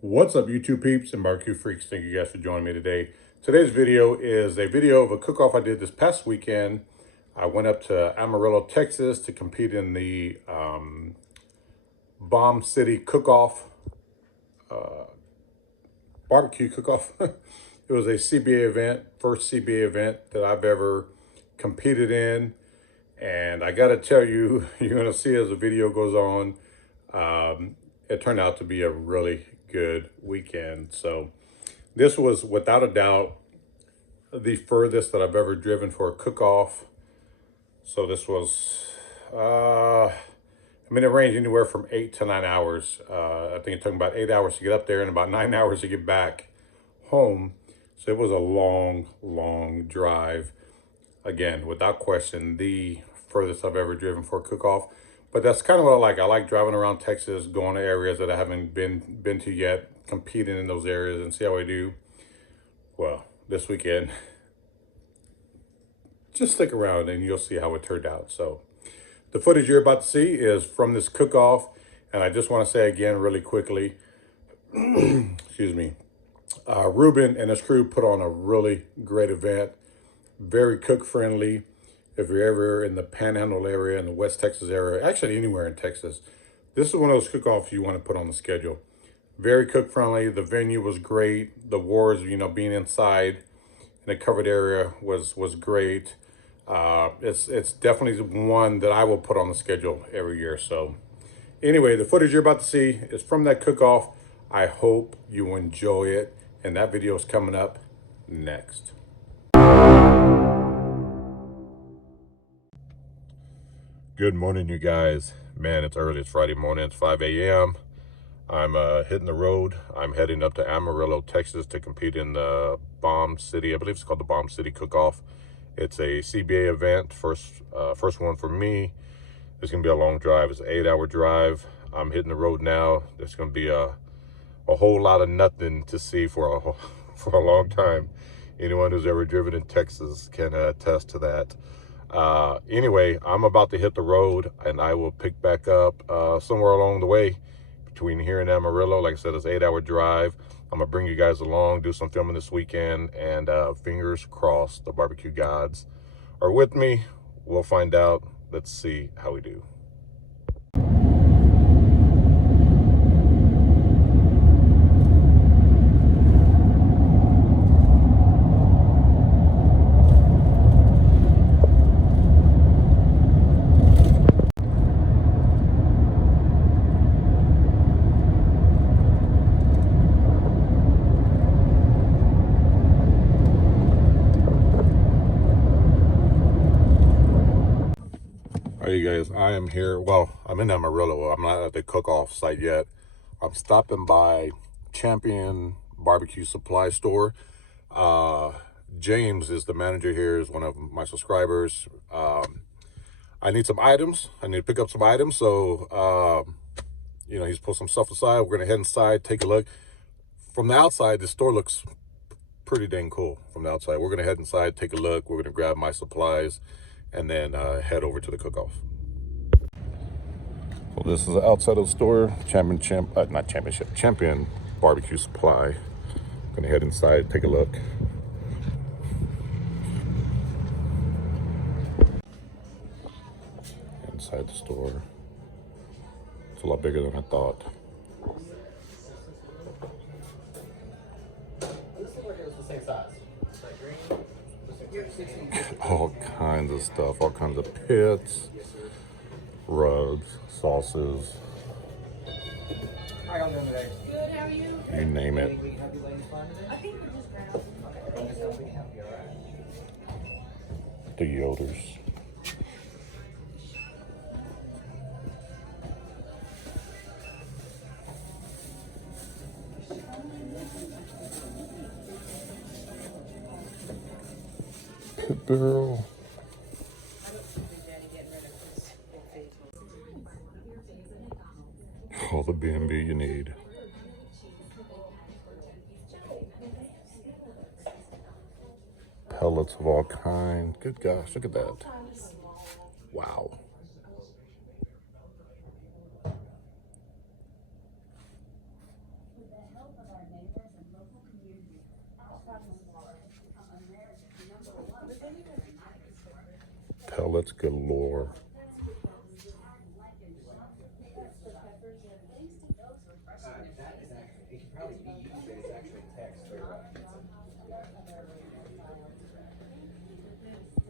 What's up, YouTube peeps and barbecue freaks? Thank you guys for joining me today. Today's video is a video of a cook-off I did this past weekend. I went up to Amarillo, Texas to compete in the Bomb City Cook-Off, barbecue cook-off. It was a CBA event, first CBA event that I've ever competed in. And I gotta tell you, you're gonna see as the video goes on, it turned out to be a really good weekend. So this was without a doubt the furthest that I've ever driven for a cook-off. So this was, it ranged anywhere from 8 to 9 hours. I think it took about 8 hours to get up there and about 9 hours to get back home. So it was a long drive. Again, without question, the furthest I've ever driven for a cook-off. But that's kind of what I like. I like driving around Texas, going to areas that I haven't been to yet, competing in those areas and see how I do. Well, this weekend, just stick around and you'll see how it turned out. So the footage you're about to see is from this cook-off. And I just want to say again really quickly, excuse me, Ruben and his crew put on a really great event. Very cook-friendly. If you're ever in the Panhandle area, in the West Texas area, actually anywhere in Texas, this is one of those cook-offs you want to put on the schedule. Very cook-friendly. The venue was great. The wars, being inside in a covered area was great. It's definitely one that I will put on the schedule every year. So anyway, the footage you're about to see is from that cook-off. I hope you enjoy it, and that video is coming up next. Good morning, you guys. Man, it's early. It's Friday morning. It's 5 a.m. I'm hitting the road. I'm heading up to Amarillo, Texas to compete in the Bomb City. I believe it's called the Bomb City Cook-Off. It's a CBA event. First one for me. It's going to be a long drive. It's an 8-hour drive. I'm hitting the road now. There's going to be a whole lot of nothing to see for a long time. Anyone who's ever driven in Texas can attest to that. Anyway, I'm about to hit the road and I will pick back up somewhere along the way between here and Amarillo. Like I said, it's an 8-hour drive. I'm gonna bring you guys along, do some filming this weekend, and fingers crossed the barbecue gods are with me. We'll find out. Let's see how we do. Hey guys, I am here. Well, I'm in Amarillo. I'm not at the cook-off site yet. I'm stopping by Champion Barbecue Supply Store. James is the manager here, is one of my subscribers. I need some items. I need to pick up some items. So, he's put some stuff aside. We're going to head inside, take a look. From the outside, the store looks pretty dang cool from the outside. We're going to head inside, take a look. We're going to grab my supplies and then head over to the cook-off. So this is the outside of the store, Champion Barbecue Supply. Gonna head inside, take a look. Inside the store, it's a lot bigger than I thought. All kinds of stuff, all kinds of pits, rugs, sauces. How are y'all doing today? Good, how are you? You name it. We can help you ladies find today? I think we're just grabbing. Okay, we can help you, all right? The Yoders. Pit barrel. All the B&B you need. Pellets of all kinds. Good gosh, look at that. Wow. Pellets galore.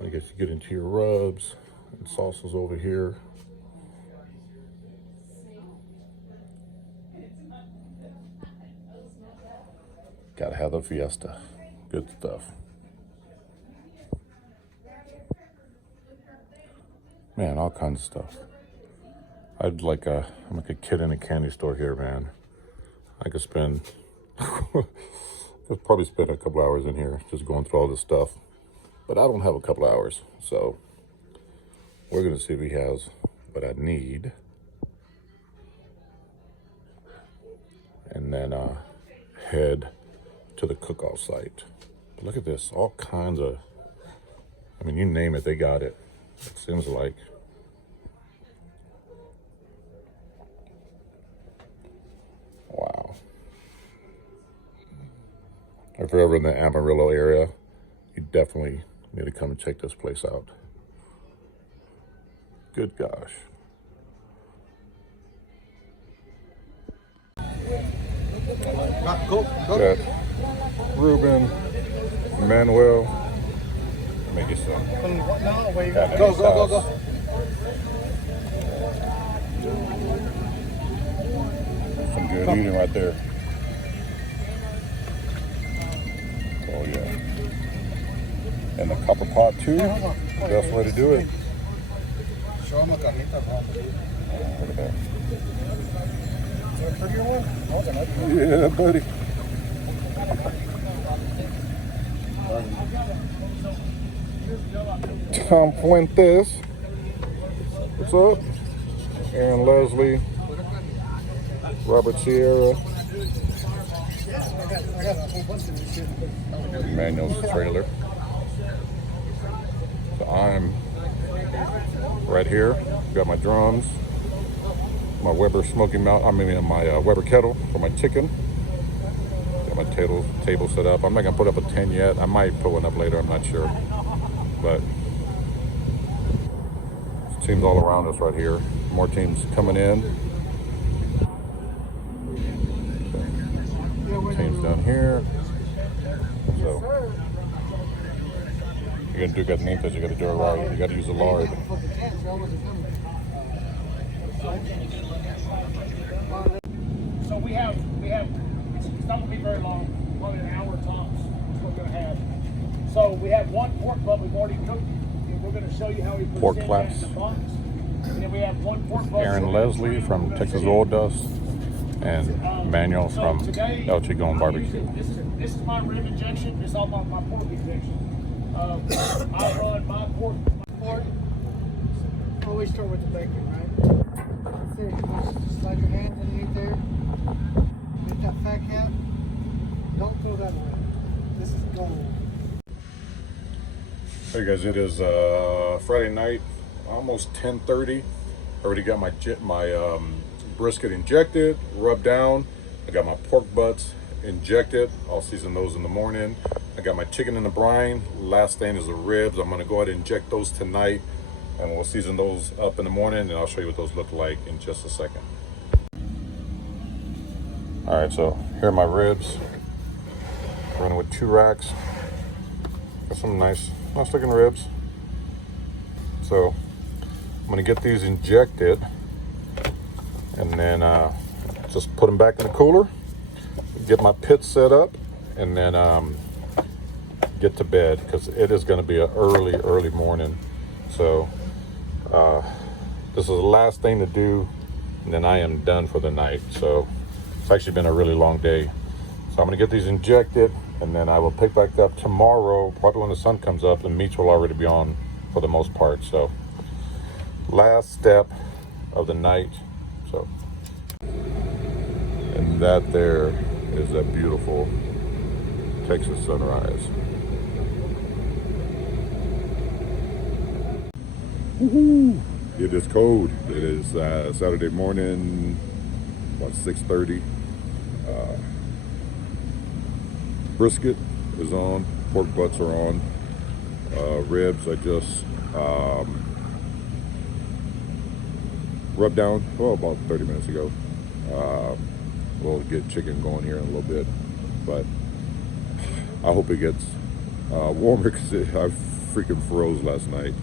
I guess you get into your rubs and sauces over here. Gotta have the Fiesta. Good stuff. Man, all kinds of stuff. I'm like a kid in a candy store here, man. I could spend, could probably spend a couple hours in here just going through all this stuff. But I don't have a couple hours, so we're gonna see if he has what I need. And then head to the cook-off site. But look at this, all kinds of, I mean, you name it, they got it. It seems like. Wow. If you're ever in the Amarillo area, you definitely need to come and check this place out. Good gosh. Got Ruben, Manuel. Make it some. Go. Some good eating right there. Oh yeah. And the copper pot too. Best way to do it. Show them a carnita, bro. Look at that. Is that a prettier one? Yeah, buddy. Tom Fuentes. What's up? Aaron Leslie. Robert Sierra. Manuel's trailer. So I'm right here. Got my drums. My Weber smoking mount. My Weber kettle for my chicken. Got my table set up. I'm not gonna put up a tent yet. I might put one up later. I'm not sure. But teams all around us right here. More teams coming in. Teams down here. So you're gonna do carnitas. You gotta do it right. You gotta use the lard. So we have, it's not gonna be very long, probably an hour tops, is what we're gonna have. So we have one pork butt we've already cooked, and we're gonna show you how we put Pork it in class. the box. And then we have one pork butt. Aaron Leslie from Texas Oil Dust, and Manuel from El Chigon Barbecue. This is my rib injection. This is all my pork injection. I run my pork. Always start with the bacon, right? That's it. Just slide your hand underneath there. Get that fat cap. Don't throw that away. This is gold. Hey guys, it is Friday night, almost 10:30. Already got my brisket injected, rubbed down. I got my pork butts injected. I'll season those in the morning. I got my chicken in the brine. Last thing is the ribs. I'm gonna go ahead and inject those tonight, and we'll season those up in the morning, and I'll show you what those look like in just a second. All right, so here are my ribs. Running with 2 racks. Got some nice looking ribs. So I'm gonna get these injected, and then just put them back in the cooler, get my pit set up, and then get to bed, because it is going to be an early morning. So this is the last thing to do, and then I am done for the night. So it's actually been a really long day. So I'm going to get these injected, and then I will pick back up tomorrow, probably when the sun comes up. The meats will already be on for the most part. So last step of the night. So, and that there is a beautiful Texas sunrise. Woohoo! It is cold. It is Saturday morning, about 6:30. brisket is on, pork butts are on, ribs I just rubbed down, well, about 30 minutes ago. We'll get chicken going here in a little bit, but I hope it gets warmer because I freaking froze last night.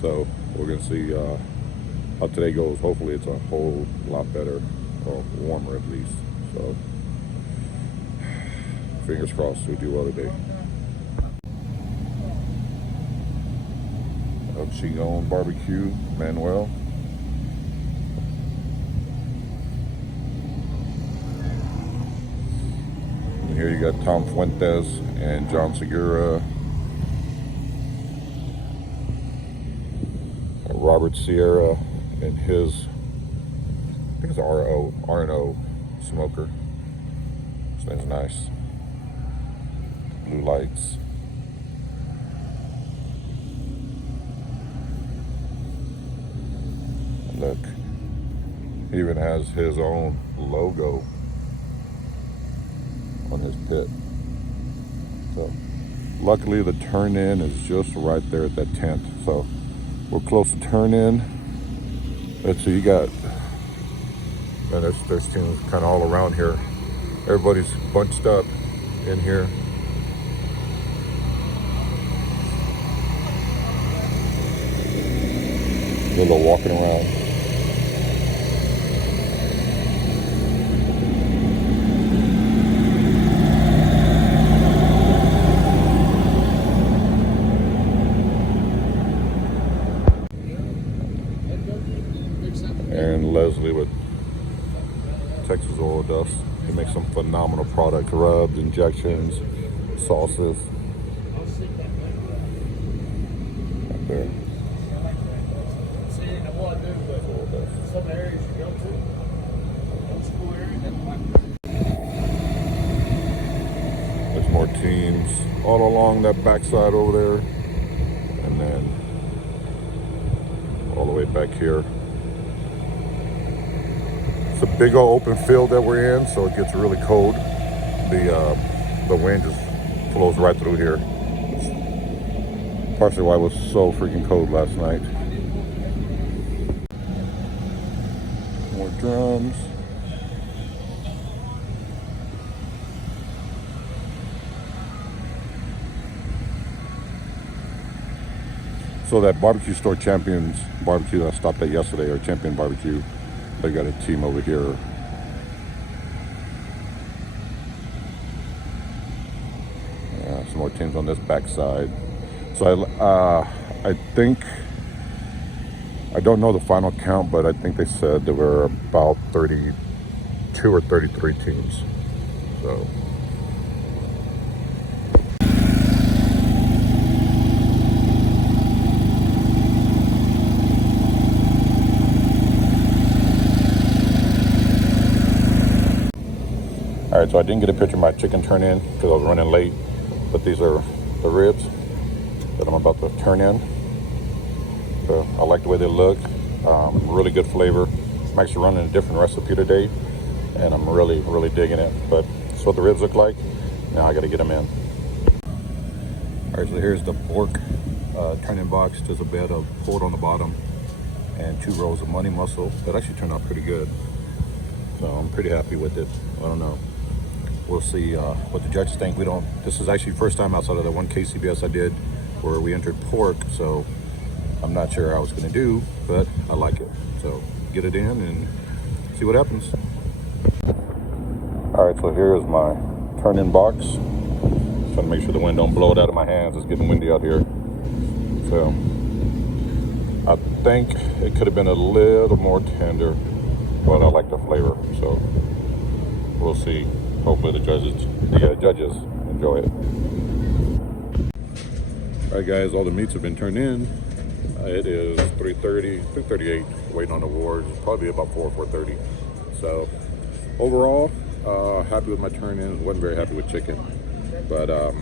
So we're gonna see how today goes. Hopefully it's a whole lot better, or warmer at least. So fingers crossed we do well today. Up she going, barbecue, Manuel. And here you got Tom Fuentes and John Segura. Robert Sierra and his, I think it's R&O smoker. This thing's nice. Blue lights. Look, he even has his own logo on his pit. So luckily the turn in is just right there at that tent. So we're close to turn in. Let's see, you got, man, there's teams kind of all around here. Everybody's bunched up in here. Little walking around. And Leslie with Texas Oil Dust. He makes some phenomenal product, rubs, injections, sauces. Right there. Some areas you go to, those cool areas. There's more teams all along that backside over there, and then all the way back here. It's a big old open field that we're in, so it gets really cold. The wind just flows right through here. It's partially why it was so freaking cold last night. More drums. So that barbecue store, Champions Barbecue, I stopped at yesterday, or Champion Barbecue, they got a team over here. Yeah, some more teams on this backside. So I think, I don't know the final count, but I think they said there were about 32 or 33 teams. So. All right, so I didn't get a picture of my chicken turn in because I was running late, but these are the ribs that I'm about to turn in. So I like the way they look. Really good flavor. I'm actually running a different recipe today, and I'm really digging it. But that's what the ribs look like. Now I got to get them in. All right, so here's the pork turn-in box. There's a bed of pork on the bottom and 2 rows of money muscle. That actually turned out pretty good. So I'm pretty happy with it. I don't know. We'll see what the judges think. This is actually first time outside of the one KCBS I did where we entered pork, so I'm not sure how it's gonna do, but I like it. So get it in and see what happens. All right, so here is my turn-in box. Trying to make sure the wind don't blow it out of my hands. It's getting windy out here. So I think it could have been a little more tender, but I like the flavor, so we'll see. Hopefully the judges enjoy it. All right, guys, all the meats have been turned in. It is 3:38, waiting on the awards. Probably about 4:30. So overall, happy with my turn-in. Wasn't very happy with chicken, but I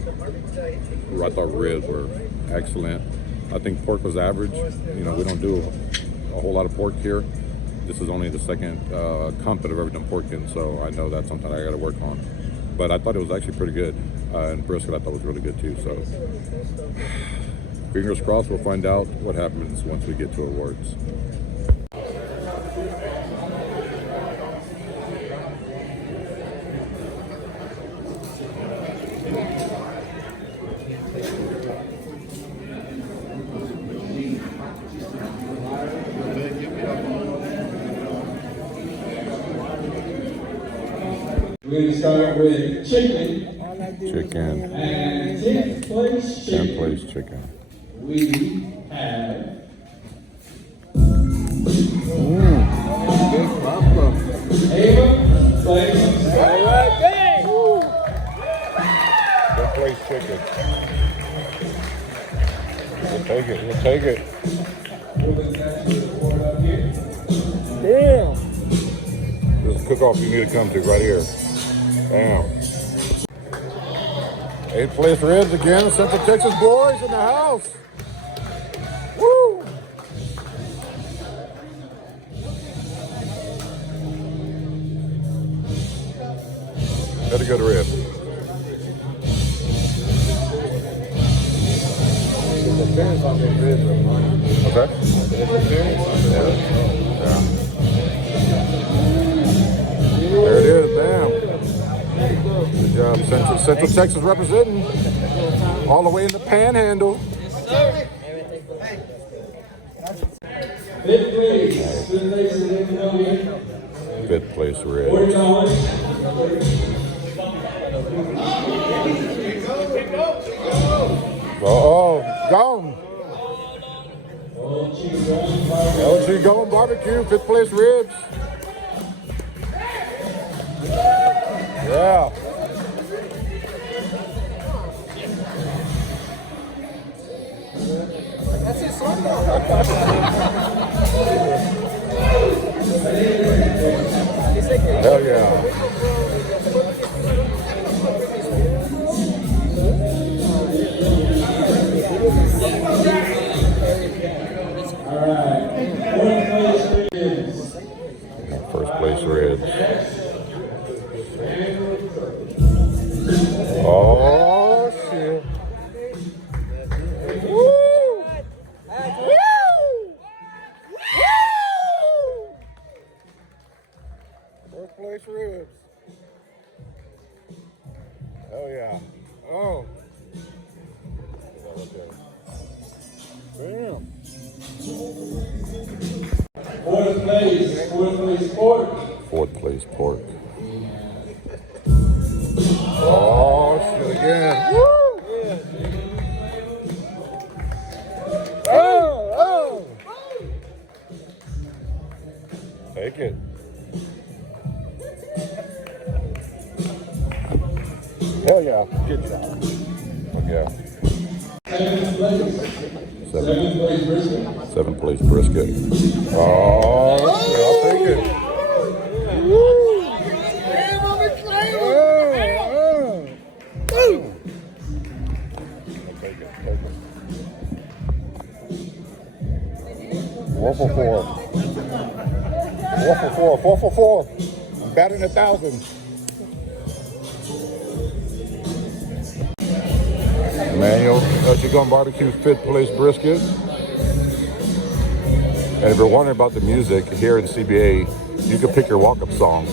thought ribs were excellent. I think pork was average. You know, we don't do a whole lot of pork here. This is only the second comp that I've ever done pork in, so I know that's something I got to work on. but I thought it was actually pretty good. And brisket I thought was really good too. So fingers crossed, we'll find out what happens once we get to awards. We're going to start with chicken. Chicken. And 10th place chicken. 10th place chicken. We have. Big papa. Ava plays. Fifth place chicken. We'll take it. We'll take it. Damn. This is cook-off you need to come to right here. Damn. 8th place ribs again. Central Texas boys in the house. Woo! That's a good rib. Okay. Yeah. There it is, damn. Good job, Central Texas representing all the way in the Panhandle. Fifth place. Fifth place ribs. Uh-oh, gone. LG Going Barbecue, 5th place ribs. Yeah. That's his son. Hell yeah. All right. First place ribs. Oh shit. Woo! Woo! First place ribs. Hell yeah. Oh. Damn. Fourth place pork. 4th place pork. Oh shit again. Woo! Oh! Take it. Hell yeah. Good job. Yeah. 7th place brisket. 7th place brisket. Oh, shit, I'll take it. Four for four. 4 for 4. I'm batting 1,000. Manual Chicken Barbecue 5th place brisket. And if you're wondering about the music here in CBA, you can pick your walk-up song.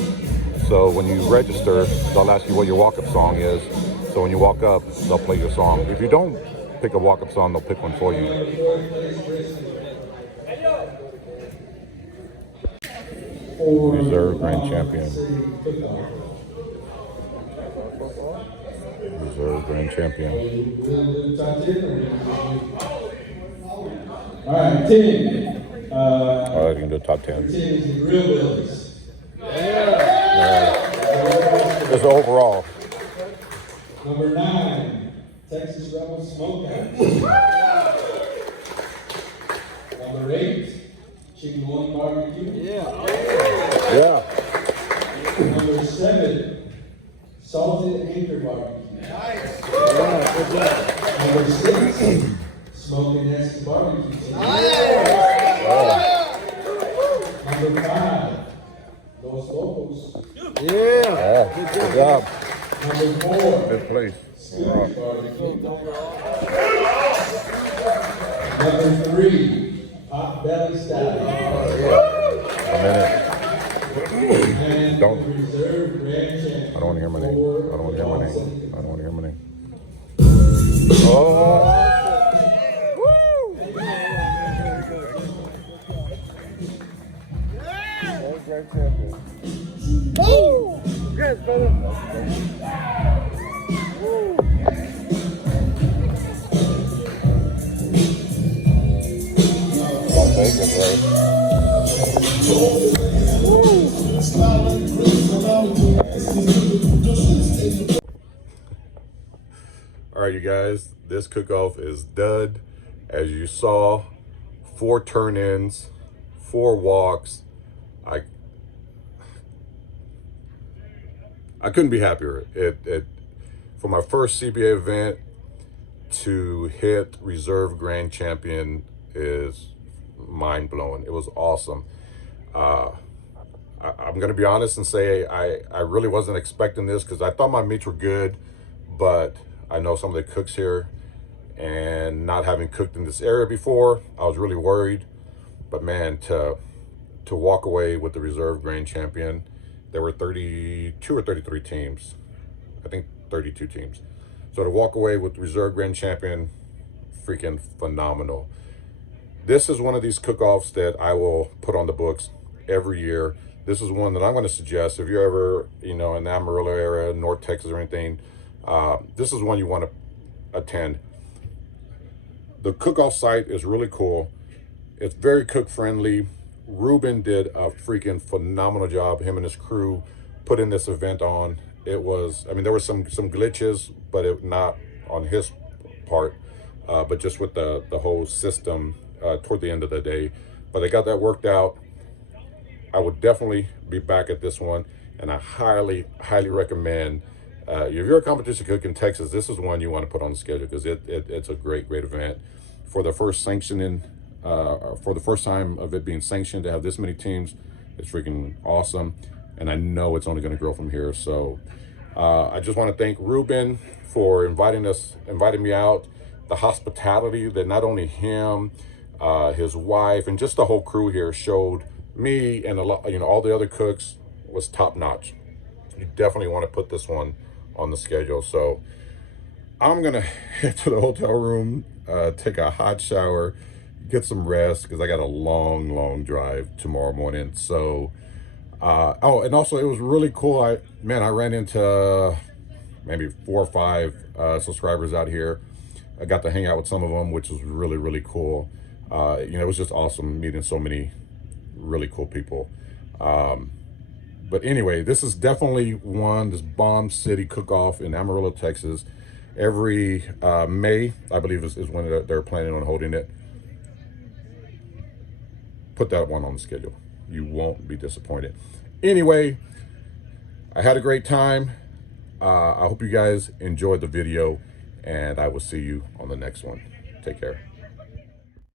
So when you register, they'll ask you what your walk-up song is. So when you walk up, they'll play your song. If you don't pick a walk-up song, they'll pick one for you. Reserve Grand Champion. Reserve Grand Champion. All right, 10. Oh, you can do top 10. 10 is the Grill Billies. Just overall. Number 9, Texas Rebel Smokehouse. Number 8, Chicken Wing Barbecue. Yeah. Number 7, Salted Anchor Barbecue. Nice. Number 6, Smoking Nasty Barbecue. Number 5, Los Locos. Yeah. Good job. Number 4, Fifth place. Scooby Barbecue. Number 3, Hot Belly Style. A minute. And Don't. the reserve grand champion. I don't want to hear my name. for I don't want to hear my Boston. name. I don't want to hear my name. Oh. Yes, brother. Las Vegas, right? All right, you guys, this cook-off is done. As you saw, 4 turn-ins, 4 walks. I couldn't be happier. It for my first CBA event to hit reserve grand champion is mind-blowing. It was awesome. I'm gonna be honest and say I really wasn't expecting this because I thought my meats were good, but I know some of the cooks here, and not having cooked in this area before, I was really worried. But man, to walk away with the reserve grand champion, there were 32 or 33 teams. I think 32 teams. So to walk away with reserve grand champion, freaking phenomenal. This is one of these cook-offs that I will put on the books every year. This is one that I'm going to suggest if you're ever, in the Amarillo area, North Texas or anything, this is one you want to attend. The cook-off site is really cool. It's very cook-friendly. Ruben did a freaking phenomenal job, him and his crew, putting this event on. It was, there were some glitches, but not on his part, but just with the whole system toward the end of the day. But they got that worked out. I would definitely be back at this one, and I highly recommend, if you're a competition cook in Texas, this is one you want to put on the schedule because it's a great event. For the first sanctioning, for the first time of it being sanctioned, to have this many teams, it's freaking awesome. And I know it's only going to grow from here. So I just want to thank Ruben for inviting me out. The hospitality that not only him, his wife, and just the whole crew here showed me, and all the other cooks, was top notch. You definitely want to put this one on the schedule. So I'm gonna head to the hotel room, take a hot shower, get some rest because I got a long drive tomorrow morning. So oh, and also it was really cool. I ran into maybe 4 or 5 subscribers out here. I got to hang out with some of them, which was really cool. It was just awesome meeting so many really cool people. But anyway, this is definitely this Bomb City Cook-Off in Amarillo, Texas. Every May, I believe, is when they're planning on holding it. Put that one on the schedule. You won't be disappointed. Anyway, I had a great time. I hope you guys enjoyed the video, and I will see you on the next one. Take care.